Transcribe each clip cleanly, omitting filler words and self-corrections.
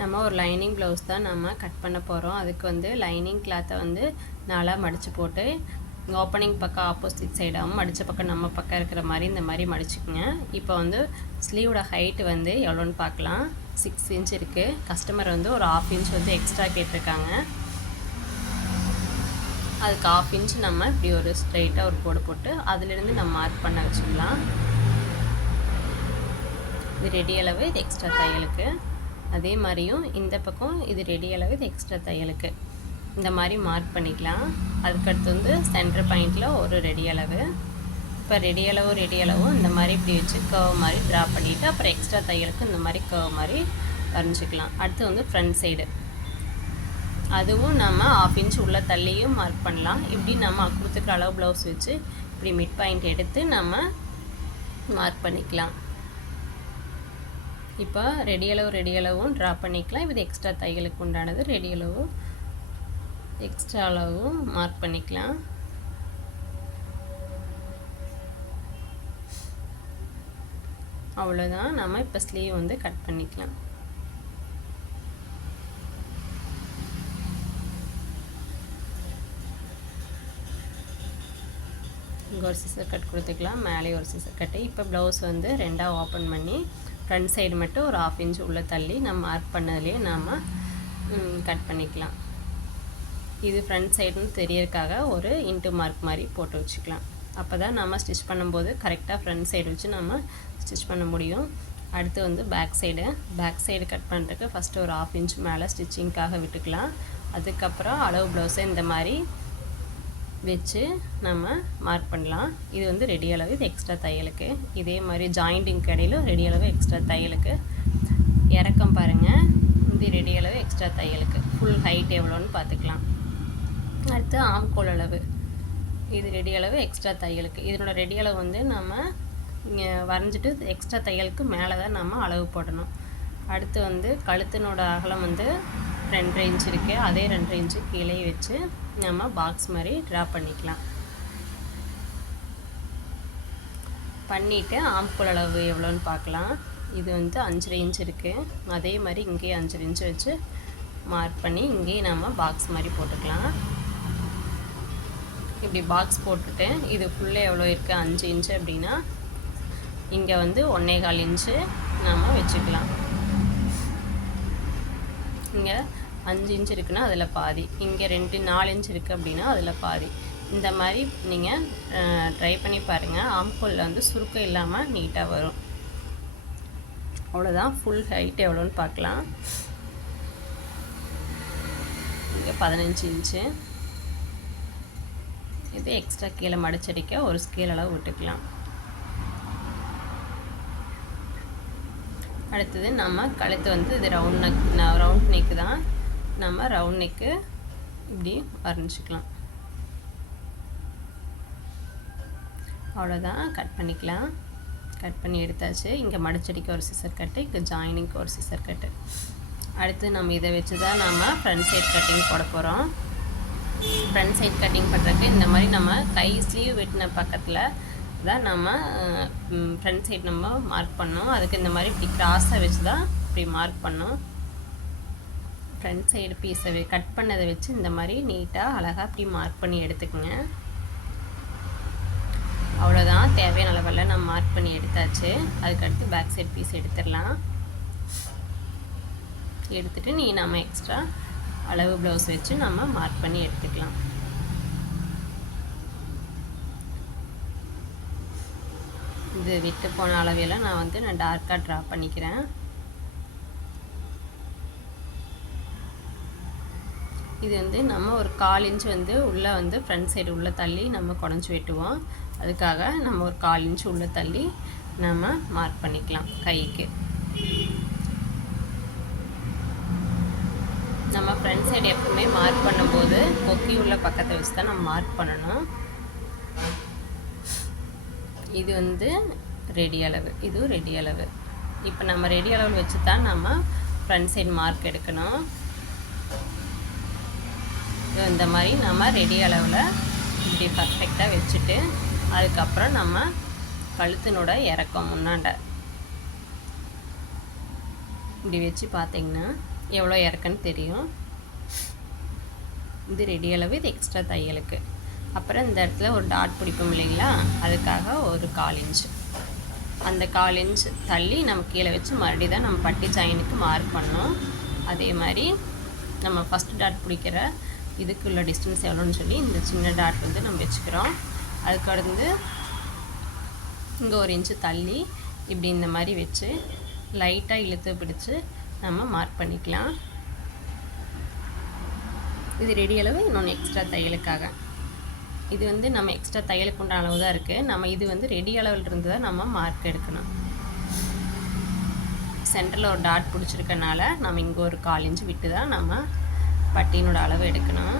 நம்ம ஒரு lining blouse தான் நம்ம கட் பண்ண போகிறோம். அதுக்கு வந்து லைனிங் கிளாத்தை வந்து நாலாக மடித்து போட்டு ஓப்பனிங் பக்கம் ஆப்போசிட் சைடாகவும் மடித்த பக்கம் நம்ம பக்கம் இருக்கிற மாதிரி இந்த மாதிரி மடிச்சுக்குங்க. இப்போ வந்து ஸ்லீவோட ஹைட்டு வந்து எவ்வளோன்னு பார்க்கலாம். 6 இன்ச் இருக்குது. கஸ்டமர் வந்து ஒரு 1/2 இன்ச் வந்து எக்ஸ்ட்ரா கேட்டிருக்காங்க. அதுக்கு 1/2 இன்ச் நம்ம இப்படி ஒரு ஸ்ட்ரைட்டாக ஒரு கோடு போட்டு அதிலிருந்து நம்ம மார்க் பண்ண வச்சுக்கலாம். இது ரெடி அளவு, இது எக்ஸ்ட்ரா தையலுக்கு. அதே மாதிரியும் இந்த பக்கம் இது ரெடி அளவு, இது எக்ஸ்ட்ரா தையலுக்கு. இந்த மாதிரி மார்க் பண்ணிக்கலாம். அதுக்கடுத்து வந்து சென்டர் பாயிண்டில் ஒரு ரெடி அளவு. இப்போ ரெடி அளவும் இந்த மாதிரி இப்படி வச்சு கர்வ் மாதிரி ட்ரா பண்ணிவிட்டு அப்புறம் எக்ஸ்ட்ரா தையலுக்கு இந்த மாதிரி கர்வ் மாதிரி வரைஞ்சிக்கலாம். அடுத்து வந்து ஃப்ரண்ட் சைடு, அதுவும் நம்ம 1/2 இன்ச் உள்ள தள்ளியும் மார்க் பண்ணலாம். இப்படி நம்ம கொடுத்துக்கிற அளவு ப்ளவுஸ் வச்சு இப்படி மிட் பாயிண்ட் எடுத்து நம்ம மார்க் பண்ணிக்கலாம். இப்போ ரெடி அளவும் ட்ரா பண்ணிக்கலாம். இது எக்ஸ்ட்ரா தையலுக்கு உண்டானது. ரெடி அளவும் எக்ஸ்ட்ரா அளவும் மார்க் பண்ணிக்கலாம். அவ்வளோதான். நம்ம இப்போ ஸ்லீவ் வந்து கட் பண்ணிக்கலாம். இங்கே ஒரு சிசர் கட் கொடுத்துக்கலாம், மேலே ஒரு சிசர் கட்டு. இப்போ ப்ளவுஸ் வந்து ரெண்டாக ஓப்பன் பண்ணி ஃப்ரண்ட் சைடு மட்டும் ஒரு 1/2 இன்ச் உள்ள தள்ளி நம்ம மார்க் பண்ணதுலேயே நாம் கட் பண்ணிக்கலாம். இது ஃப்ரண்ட் சைடுன்னு தெரியறதுக்காக ஒரு இன்ட்டு மார்க் மாதிரி போட்டு வச்சுக்கலாம். அப்போ தான் நம்ம ஸ்டிச் பண்ணும்போது கரெக்டாக ஃப்ரண்ட் சைடு வச்சு நம்ம ஸ்டிச் பண்ண முடியும். அடுத்து வந்து பேக் சைடு கட் பண்ணுறதுக்கு ஃபஸ்ட்டு ஒரு 1/2 இன்ச் மேலே ஸ்டிச்சிங்க்காக விட்டுக்கலாம். அதுக்கப்புறம் அளவு ப்ளவுஸை இந்த மாதிரி வச்சு நம்ம மார்க் பண்ணலாம். இது வந்து ரெடி அளவு, இது எக்ஸ்ட்ரா தையலுக்கு. இதே மாதிரி ஜாயிண்டிங் கடையில் ரெடி அளவு எக்ஸ்ட்ரா தையலுக்கு. இறக்கம் பாருங்கள், இது ரெடி அளவு எக்ஸ்ட்ரா தையலுக்கு. ஃபுல் ஹைட் எவ்வளோன்னு பார்த்துக்கலாம். அடுத்து ஆம்கோல் அளவு, இது ரெடி அளவு எக்ஸ்ட்ரா தையலுக்கு. இதனோட ரெடி அளவு வந்து நம்ம வரைஞ்சிட்டு எக்ஸ்ட்ரா தையலுக்கு மேலே தான் நம்ம அளவு போடணும். அடுத்து வந்து கழுத்தினோட அகலம் வந்து 2.5 இன்ச் இருக்குது. அதே 2.5 இன்ச்சு கீழே வச்சு நம்ம பாக்ஸ் மாதிரி ட்ரா பண்ணிக்கலாம். பண்ணிவிட்டு ஆம்கோல் அளவு எவ்வளோன்னு பார்க்கலாம். இது வந்து 5.5 இன்ச் இருக்குது. அதே மாதிரி இங்கேயே 5.5 இன்ச்சு வச்சு மார்க் பண்ணி இங்கேயே நம்ம பாக்ஸ் மாதிரி போட்டுக்கலாம். இப்படி பாக்ஸ் போட்டுட்டு இது ஃபுல்லே எவ்வளோ இருக்குது 5 இன்ச்சு அப்படின்னா இங்கே வந்து 1.25 இன்ச்சு நம்ம வச்சுக்கலாம். இங்கே 5 இன்ச் இருக்குன்னா அதில் பாதி, இங்கே 4 இன்ச் இருக்குது அப்படின்னா அதில் பாதி. இந்த மாதிரி நீங்கள் ட்ரை பண்ணி பாருங்கள். ஆம்கோலில் வந்து சுருக்கம் இல்லாமல் நீட்டாக வரும். அவ்வளோதான். ஃபுல் ஹைட் எவ்வளோன்னு பார்க்கலாம். இங்கே 15 இன்ச்சு. இது எக்ஸ்ட்ரா கீழே மடிச்சடிக்க ஒரு ஸ்கேல் அளவு விட்டுக்கலாம். அடுத்தது நம்ம கழுத்து வந்து இது ரவுண்ட் நெக்கு தான். நம்ம ரவுண்ட் நெக்கு இப்படி வரைஞ்சிக்கலாம். அவ்வளோதான். கட் பண்ணிக்கலாம். கட் பண்ணி எடுத்தாச்சு. இங்கே மடிச்சடிக்க ஒரு சிசர் கட்டு, இங்கே ஜாயினிங்க்கு ஒரு சிசர் கட்டு. அடுத்து நம்ம இதை வச்சு தான் நம்ம ஃப்ரண்ட் சைட் கட்டிங் போட போகிறோம். ஃப்ரண்ட் சைட் கட்டிங் பண்ணுறதுக்கு இந்த மாதிரி நம்ம கை ஸ்லீவ் வெட்டின பக்கத்தில் தான் நம்ம ஃப்ரண்ட் சைட் நம்ம மார்க் பண்ணோம். அதுக்கு இந்த மாதிரி இப்படி கிராஸாக வச்சு தான் இப்படி மார்க் பண்ணோம். ஃப்ரண்ட் சைடு பீஸை கட் பண்ணதை வச்சு இந்த மாதிரி நீட்டாக அழகாக இப்படி மார்க் பண்ணி எடுத்துக்கோங்க. அவ்வளோதான். தேவையான அளவில் நம்ம மார்க் பண்ணி எடுத்தாச்சு. அதுக்கடுத்து பேக் சைடு பீஸ் எடுத்துடலாம். எடுத்துகிட்டு நம்ம எக்ஸ்ட்ரா அளவு ப்ளவுஸ் வச்சு நம்ம மார்க் பண்ணி எடுத்துக்கலாம். இது விட்டு போன அளவையெல்லாம் நான் டார்க்காக ட்ரா பண்ணிக்கிறேன். இது வந்து நம்ம ஒரு 1/4 இன்ச் வந்து உள்ளே வந்து ஃப்ரண்ட் சைடு உள்ளே தள்ளி நம்ம குடஞ்சி வெட்டுவோம். அதுக்காக நம்ம ஒரு 1/4 இன்ச் உள்ளே தள்ளி நம்ம மார்க் பண்ணிக்கலாம் கைக்கு. நம்ம ஃப்ரண்ட் சைடு எப்பவுமே மார்க் பண்ணும்போது கொக்கி உள்ள பக்கத்தை வச்சு தான் நம்ம மார்க் பண்ணணும். இது வந்து ரெடி அளவு, இதுவும் ரெடி அளவு. இப்போ நம்ம ரெடி அளவு வச்சு தான் நம்ம ஃப்ரண்ட் சைடு மார்க் எடுக்கணும். இந்த மாதிரி நம்ம ரெடி அளவில் இப்படி பர்ஃபெக்டாக வச்சுட்டு அதுக்கப்புறம் நம்ம கழுத்தினோட இறக்கம் முன்னாண்ட இப்படி வச்சு பார்த்திங்கன்னா எவ்வளோ இறக்குன்னு தெரியும். இது ரெடி அளவு, இது எக்ஸ்ட்ரா தையலுக்கு. அப்புறம் இந்த இடத்துல ஒரு டாட் பிடிப்போம் இல்லைங்களா, அதுக்காக ஒரு 1/4 இன்ச்சு, அந்த 1/4 இன்ச் தள்ளி நம்ம கீழே வச்சு மறுபடியும் தான் நம்ம பட்டி செயினுக்கு மார்க் பண்ணோம். அதே மாதிரி நம்ம ஃபஸ்ட்டு டாட் பிடிக்கிற இதுக்குள்ள டிஸ்டன்ஸ் எவ்வளோன்னு சொல்லி இந்த சின்ன டாட் வந்து நம்ம வச்சுக்கிறோம். அதுக்கடுத்து இங்கே 1 இன்ச்சு தள்ளி இப்படி இந்த மாதிரி வச்சு லைட்டாக இழுத்து பிடிச்சி நம்ம மார்க் பண்ணிக்கலாம். இது ரெடி அளவு, இன்னொன்று எக்ஸ்ட்ரா தையலுக்காக. இது வந்து நம்ம எக்ஸ்ட்ரா தையலுக்கு உண்டான அளவு தான் இருக்குது. நம்ம இது வந்து ரெடி அளவில் இருந்து தான் நம்ம மார்க் எடுக்கணும். சென்டரில் ஒரு டாட் பிடிச்சிருக்கனால நம்ம இங்கே ஒரு 1/4 இன்ச்சு விட்டு தான் நம்ம பட்டியினோட அளவு எடுக்கணும்.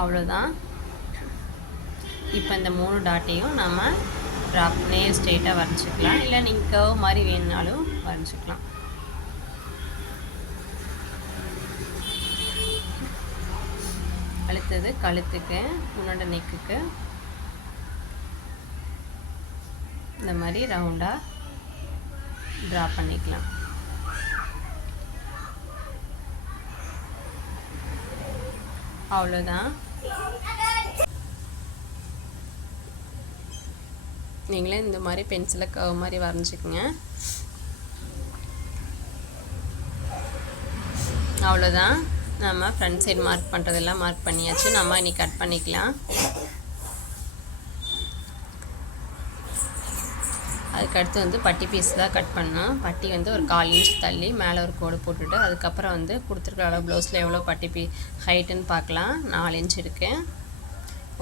அவ்வளோதான். இப்போ இந்த 3 டாட்டையும் நம்ம ட்ராப் நேர் ஸ்ட்ரெயிட்டாக வரைஞ்சிக்கலாம், இல்லை நீங்கள் கர்வ் மாதிரி வேணுனாலும் வரைஞ்சிக்கலாம். அடுத்தது கழுத்துக்கு, முன்னாடி நெக்குக்கு இந்த மாதிரி ரவுண்டாக ட்ரா பண்ணிக்கலாம். அவ்வளோதான். நீங்களே இந்த மாதிரி பென்சிலை கர்வ் மாதிரி வரைஞ்சிக்கோங்க. அவ்வளோதான். நம்ம ஃப்ரண்ட் சைடு மார்க் பண்ணுறதெல்லாம் மார்க் பண்ணியாச்சு. நம்ம இன்றைக்கி கட் பண்ணிக்கலாம். அதுக்கடுத்து வந்து பட்டி பீஸ் தான் கட் பண்ணோம். பட்டி வந்து ஒரு 1/4 இன்ச் தள்ளி மேலே ஒரு கோடு போட்டுட்டு அதுக்கப்புறம் வந்து கொடுத்துருக்க அளவு ப்ளவுஸில் எவ்வளோ பட்டி ஹைட்டுன்னு பார்க்கலாம். 4 இன்ச் இருக்குது.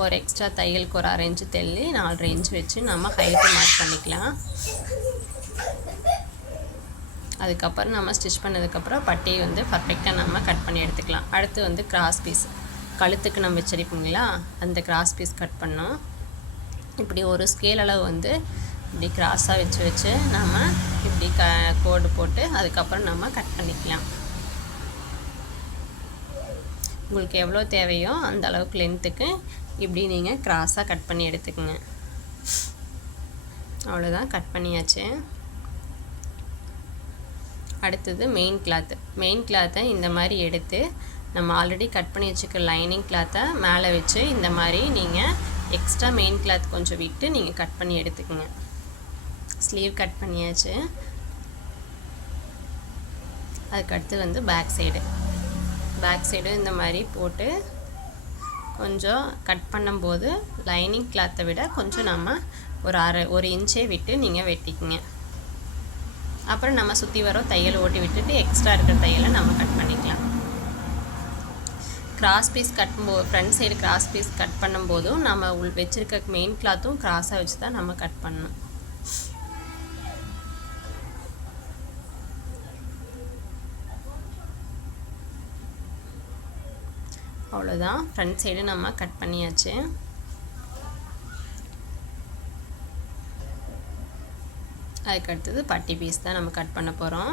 ஒரு எக்ஸ்ட்ரா தையலுக்கு ஒரு 1/2 இன்ச்சு தள்ளி 4.5 இன்ச் வச்சு நம்ம ஹைட்டு மார்க் பண்ணிக்கலாம். அதுக்கப்புறம் நம்ம ஸ்டிச் பண்ணதுக்கப்புறம் பட்டியை வந்து பர்ஃபெக்டாக நம்ம கட் பண்ணி எடுத்துக்கலாம். அடுத்து வந்து கிராஸ் பீஸ், கழுத்துக்கு நம்ம வச்சிருப்பீங்களா அந்த கிராஸ் பீஸ் கட் பண்ணோம். இப்படி ஒரு ஸ்கேல் அளவு வந்து இப்படி கிராஸாக வச்சு நம்ம இப்படி கோடு போட்டு அதுக்கப்புறம் நம்ம கட் பண்ணிக்கலாம். உங்களுக்கு எவ்வளோ தேவையோ அந்த அளவுக்கு லென்த்துக்கு இப்படி நீங்கள் கிராஸாக கட் பண்ணி எடுத்துக்கோங்க. அவ்வளோதான், கட் பண்ணியாச்சு. அடுத்தது மெயின் கிளாத்து. மெயின் கிளாத்தை இந்த மாதிரி எடுத்து நம்ம ஆல்ரெடி கட் பண்ணி வச்சுக்க லைனிங் கிளாத்தை மேலே வச்சு இந்த மாதிரி நீங்கள் எக்ஸ்ட்ரா மெயின் கிளாத் கொஞ்சம் விட்டு நீங்கள் கட் பண்ணி எடுத்துக்கோங்க. ஸ்லீவ் கட் பண்ணியாச்சு. அதுக்கடுத்து வந்து பேக் சைடு இந்த மாதிரி போட்டு கொஞ்சம் கட் பண்ணும்போது லைனிங் கிளாத்தை விட கொஞ்சம் நம்ம ஒரு இன்ச்சே விட்டு நீங்கள் வெட்டிக்குங்க. அப்புறம் நம்ம சுற்றி வரோம் தையல் ஓட்டி விட்டுட்டு எக்ஸ்ட்ரா இருக்கிற தையலை நம்ம கட் பண்ணிக்கலாம். Cross piece front side cross piece cut பண்ணும்போதும் நம்ம வச்சுருக்க மெயின் கிளாத்தும் கிராஸாக வச்சு தான் நம்ம கட் பண்ணணும். அவ்வளோதான், ஃப்ரண்ட் சைடு நம்ம கட் பண்ணியாச்சு. அதுக்கடுத்தது பட்டி பீஸ் தான் நம்ம கட் பண்ண போகிறோம்.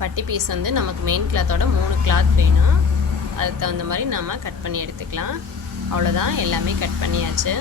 பட்டி பீஸ் வந்து நமக்கு மெயின் கிளாத்தோட 3 கிளாத் வேணும். அதுக்கு தகுந்த மாதிரி நம்ம கட் பண்ணி எடுத்துக்கலாம். அவ்வளோதான், எல்லாமே கட் பண்ணியாச்சு.